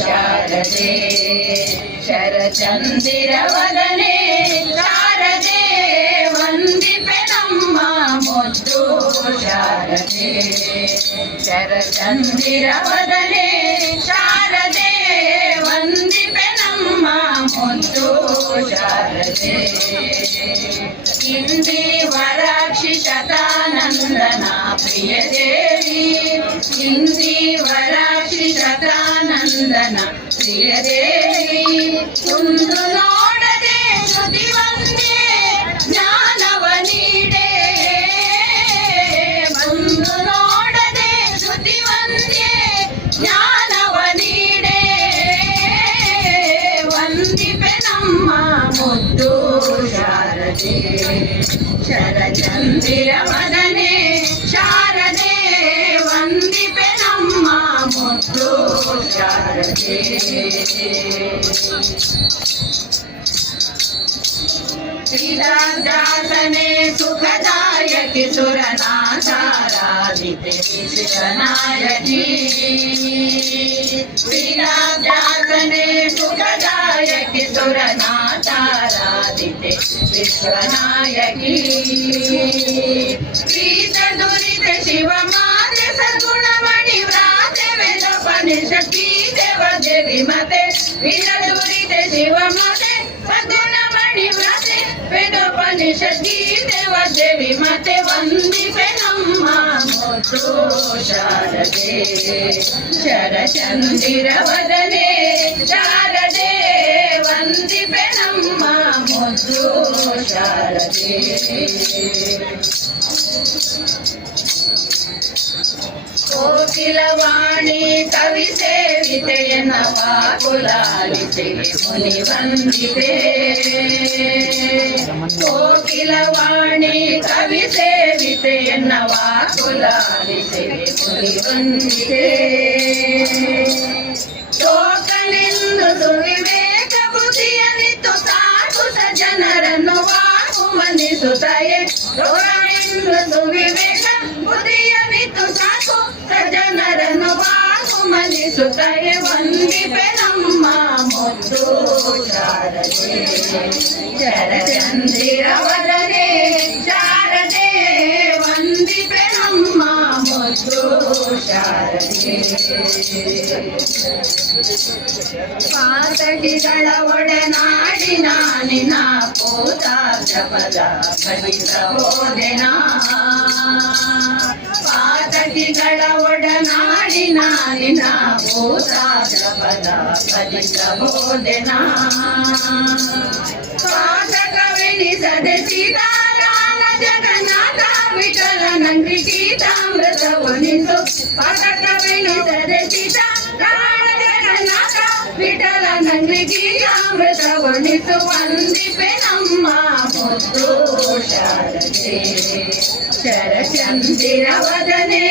ಶಾರದೆ ಶರಚಂದಿರವದನೆ ಶಾರದೆ ವಂದಿಪೆ ನಮ್ಮ ಮುದ್ದು ಶಾರದೆ ಶರಚಂದಿರವದನೆ ಶಾರದೆ ವಂದಿಪೆ ನಮ್ಮ ಮುದ್ದು ಶಾರದೆ ಇಂದಿವರಾಕ್ಷಿ ಶತಾನಂದನ ಪ್ರಿಯ ದೇವಿ ಇಂದಿವರಾಕ್ಷಿ ಶತಾನಂದನ ಪ್ರಿಯ ದೇವಿ ಕುಂದು ನೋಡದೆ ಶ್ರುತಿ ವಂದ್ಯೆ ಜ್ಞಾನವ ನೀಡೆ ಬಂದು ನೋಡದೆ ಶ್ರುತಿ ವಂದ್ಯೆ ಜ್ಞಾನವ ನೀಡೆ ವಂದಿಪೆ ನಮ್ಮ ಮುದ್ದು ಶಾರದೆ ಶರಚಂದಿರವದನೆ ಶಾರದೆ ವಂದಿಪೆ ನಮ್ಮ ಮುದ್ದು ಶಾರದೆ ಶ್ರೀರಾಜಾಸನೆ ಸುಖದಾಯಕಿ ಸುರನಾಥಾರಾಧಿತೆ ವಿಶ್ವನಾಯಕಿ ಶ್ರೀರಾಜಾಸನೆ ಸುಖದಾಯಕಿ ಸುರನಾಥಾರಾಧಿತೆ ವಿಶ್ವನಾಯಕಿ ಪ್ರೀತ ದುರಿತ ಶಿವ ಮಾತೆ ಸದ್ಗುಣಮಣಿ ವ್ರಾತೆ ವೇದೋಪನಿಷತ್ ದೇವ ದೇವಿ ಮತೆ ಪ್ರೀತ ದುರಿತ ಶಿವ ಮಾತೆ ಸದ್ಗುಣಮಣಿ ವ್ರಾತೆ ವೇದೋಪನಿಷತ್ ದೇವ ದೇವಿ ಮತೆ ವಂದಿಪೆ ನಮ್ಮ ಮುದ್ದು ಶಾರದೆ ಶರಚಂದಿರವದನೆ ಶಾರದೆ ವಂದಿಪೆ ನಮ್ಮ ಮುದ್ದು ಶಾರದೆ ಕೋಕಿಲವಾಣಿ ಕವಿ ಸೇವಿತೆ ಎನ್ನವ ಕುಲಾಲಿತೆ ಮುನಿ ವಂದಿತೆ ಕೋಕಿಲವಾಣಿ ಕವಿ ಸೇವಿತೆ ಎನ್ನವ ಕುಲಾಲಿತೆ ಮುನಿ ವಂದಿತೆ ಲೋಕನೆಂದು ಸುವಿವೇಕ ಬುದ್ಧಿಯನಿತ್ತು ಸಾಕು ಸಜ್ಜನರನ್ನು ವಾಕು ಮನಿಸುತ್ತಾಯೆ ಲೋಕನೆಂದು ಸುವಿವೇಕ ಬುದ್ಧಿಯನಿತ್ತು ಸಾಕು ಸಜ್ಜನರನ್ನು ವಾಕು ಮನಿಸುತ್ತಾಯೆ ವಂದಿಪೆ ನಮ್ಮ ಮುದ್ದು ಶಾರದೆ ಶರಚಂದಿರವದನೆ ಶಾರದೆ ವಂದಿಪೆ ನಮ್ಮ ಮುದ್ದು ಶಾರದೆ ಪಾತಕಿಗಳ ಒಡನಾಡಿನ ನಿನ್ನ ಪೋತಾಬ್ಜ ಪದ ಭಜಿತ ಹೋದೆನ ಪಾತಕಿಗಳ ಒಡನಾಡಿನ ನಿನ್ನ ಪೋತಾಬ್ಜ ಪದ ಭಜಿತ ಹೋದೆನ ಪಾತಕವೆನಿಸದೆ ಸೀತಾರಾಮ ಜಗನ್ನಾಥ ವಿಠಲ ನಂದಿ ಗೀತಾಮೃತವನಿಸು ಪಾತಕವೆನಿಸದೆ ಸೀತಾರಾಮ ಜಗನ್ನಾಥ ವಿಠಲ ನಂದಿ ಗೀತಾಮೃತವನಿಸು ವಂದಿಪೆ ನಮ್ಮ ಮುದ್ದು ಶಾರದೆ ಶರಚಂದಿರವದನೆ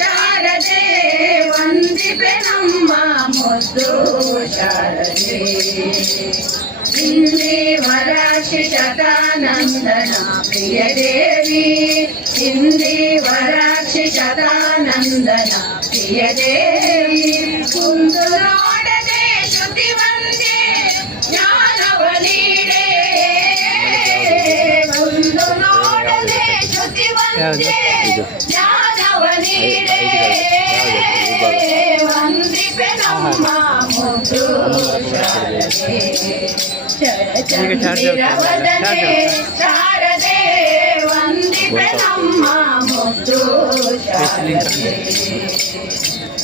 ಶಾರದೆ ವಂದಿಪೆ ನಮ್ಮ ಮುದ್ದು ಶಾರದೆ ಇಂದಿವರಾಕ್ಷಿ ಶತಾನಂದನ ಪ್ರಿಯ ದೇವಿ ಇಂದಿವರಾಕ್ಷಿ ಶತಾನಂದನ ಪ್ರಿಯ ದೇವಿ ಕುಂದು ನೋಡದೆ ಶ್ರುತಿ ವಂದ್ಯೆ ಜ್ಞಾನವ ನೀಡೆ ಕುಂದು ನೋಡದೆ ಶ್ರುತಿ ವಂದ್ಯೆ ಜ್ಞಾನವ ನೀಡೆ ವಂದಿಪೆ ನಮ್ಮ ಮುದ್ದು ಶಾರದೆ ಶರಚಂದಿರವದನೆ ಶಾರದೆ ವಂದಿಪೆ ನಮ್ಮ ಮುದ್ದು ಶಾರದೆ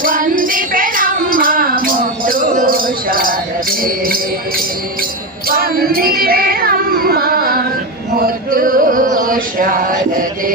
ವಂದಿಪೆ ನಮ್ಮ ಮುದ್ದು ಶಾರದೆ ವಂದಿಪೆ ನಮ್ಮ ಮುದ್ದು ಶಾರದೆ.